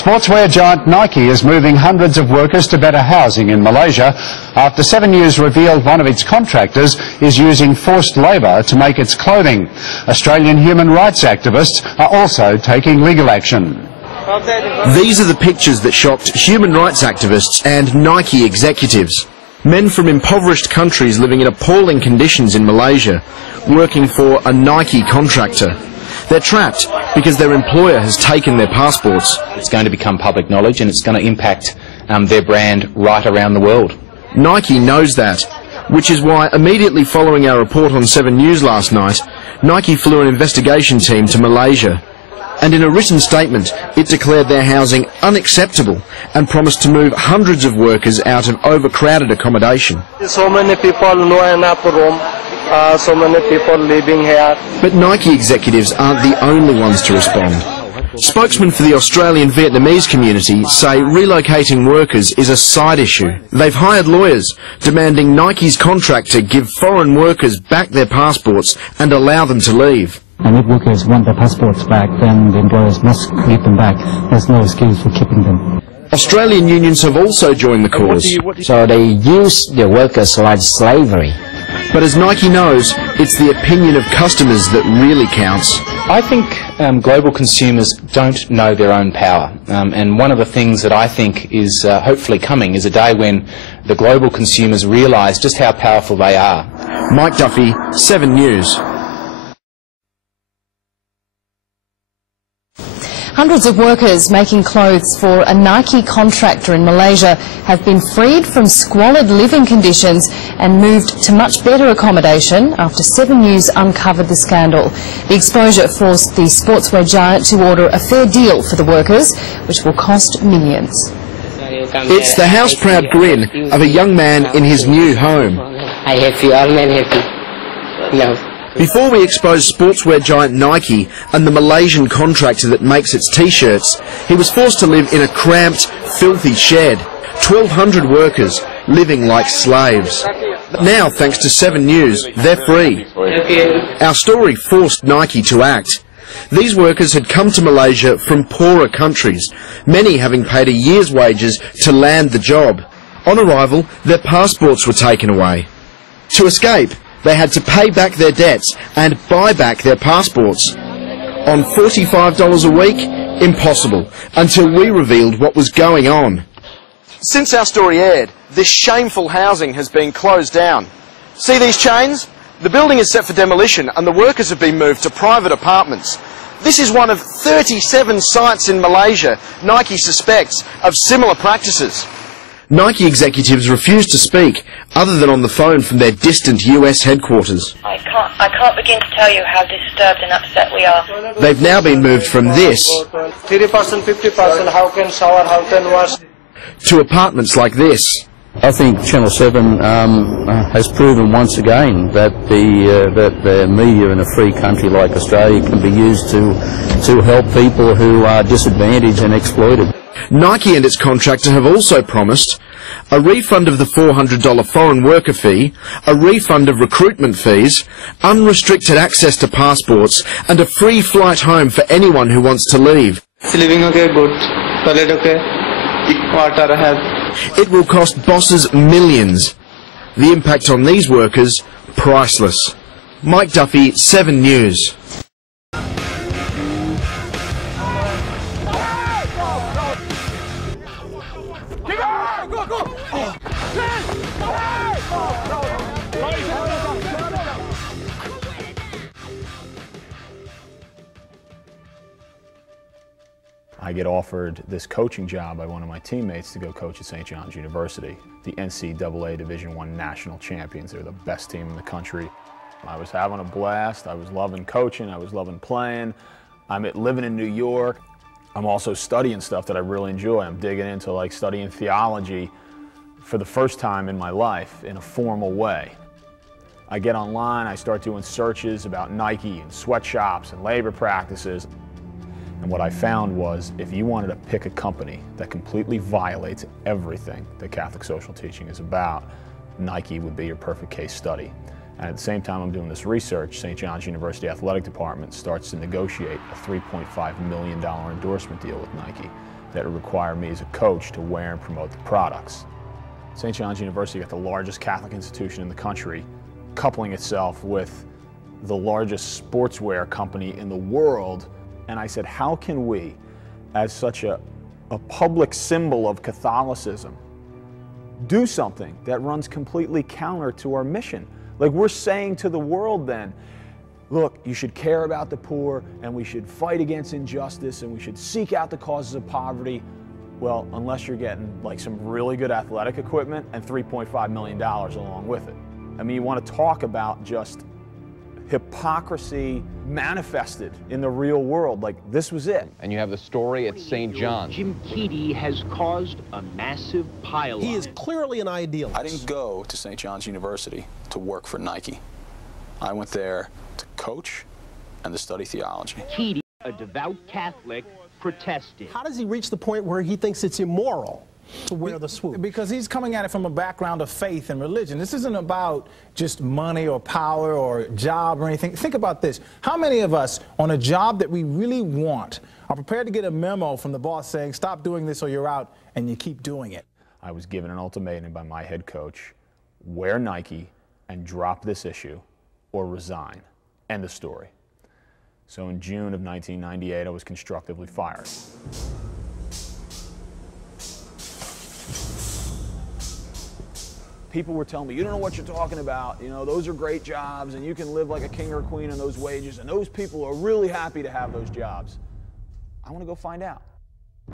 Sportswear giant Nike is moving hundreds of workers to better housing in Malaysia after 7 News revealed one of its contractors is using forced labour to make its clothing. Australian human rights activists are also taking legal action. These are the pictures that shocked human rights activists and Nike executives. Men from impoverished countries living in appalling conditions in Malaysia, working for a Nike contractor. They're trapped because their employer has taken their passports. It's going to become public knowledge and it's going to impact their brand right around the world. Nike knows that, which is why immediately following our report on 7 News last night, Nike flew an investigation team to Malaysia. And in a written statement, it declared their housing unacceptable and promised to move hundreds of workers out of overcrowded accommodation. So many people, no enough room. So many people living here. But Nike executives aren't the only ones to respond. Spokesmen for the Australian Vietnamese community say relocating workers is a side issue. They've hired lawyers demanding Nike's contractor give foreign workers back their passports and allow them to leave. And if workers want their passports back, then the employers must give them back. There's no excuse for keeping them. Australian unions have also joined the cause. So they use the workers like slavery. But as Nike knows, it's the opinion of customers that really counts. I think global consumers don't know their own power. And one of the things that I think is hopefully coming is a day when the global consumers realise just how powerful they are. Mike Duffy, 7 News. Hundreds of workers making clothes for a Nike contractor in Malaysia have been freed from squalid living conditions and moved to much better accommodation after 7 News uncovered the scandal. The exposure forced the sportswear giant to order a fair deal for the workers, which will cost millions. It's the house-proud grin of a young man in his new home. I happy, all men happy. No. Before we expose sportswear giant Nike and the Malaysian contractor that makes its t-shirts, he was forced to live in a cramped, filthy shed. 1,200 workers living like slaves. Now, thanks to 7 News, they're free. Our story forced Nike to act. These workers had come to Malaysia from poorer countries, many having paid a year's wages to land the job. On arrival, their passports were taken away. To escape, they had to pay back their debts and buy back their passports. On $45 a week? Impossible, until we revealed what was going on. Since our story aired, this shameful housing has been closed down. See these chains? The building is set for demolition and the workers have been moved to private apartments. This is one of 37 sites in Malaysia Nike suspects of similar practices. Nike executives refuse to speak, other than on the phone from their distant US headquarters. I can't begin to tell you how disturbed and upset we are. They've now been moved from this 30%, 50%, how can shower, how can wash, to apartments like this. I think Channel 7 has proven once again that the media in a free country like Australia can be used to help people who are disadvantaged and exploited. Nike and its contractor have also promised a refund of the $400 foreign worker fee, a refund of recruitment fees, unrestricted access to passports, and a free flight home for anyone who wants to leave. living okay, good, toilet okay, water I have. It will cost bosses millions. The impact on these workers, priceless. Mike Duffy, 7 News. I get offered this coaching job by one of my teammates to go coach at St. John's University, the NCAA Division I national champions. They're the best team in the country. I was having a blast. I was loving coaching. I was loving playing. I'm living in New York. I'm also studying stuff that I really enjoy. I'm digging into like studying theology for the first time in my life in a formal way. I get online, I start doing searches about Nike and sweatshops and labor practices. And what I found was, if you wanted to pick a company that completely violates everything that Catholic social teaching is about, Nike would be your perfect case study. And at the same time I'm doing this research, St. John's University Athletic Department starts to negotiate a $3.5 million endorsement deal with Nike. that would require me as a coach to wear and promote the products. St. John's University got the largest Catholic institution in the country, coupling itself with the largest sportswear company in the world. And I said, how can we, as such a public symbol of Catholicism, do something that runs completely counter to our mission? Like, we're saying to the world then, look, you should care about the poor, and we should fight against injustice, and we should seek out the causes of poverty. Well, unless you're getting like some really good athletic equipment and $3.5 million along with it. I mean, you want to talk about just hypocrisy manifested in the real world. Like, this was it. And you have the story at St. John's. Jim Keedy has caused a massive pile-on. He is clearly an idealist. I didn't go to St. John's University to work for Nike. I went there to coach and to study theology. Keedy, a devout Catholic, protested. How does he reach the point where he thinks it's immoral to wear the swoosh? Because he's coming at it from a background of faith and religion. This isn't about just money or power or job or anything. Think about this. How many of us on a job that we really want are prepared to get a memo from the boss saying, stop doing this or you're out, and you keep doing it? I was given an ultimatum by my head coach: wear Nike and drop this issue or resign. End of story. So in June of 1998, I was constructively fired. People were telling me, you don't know what you're talking about. You know, those are great jobs, and you can live like a king or a queen on those wages, and those people are really happy to have those jobs. I want to go find out.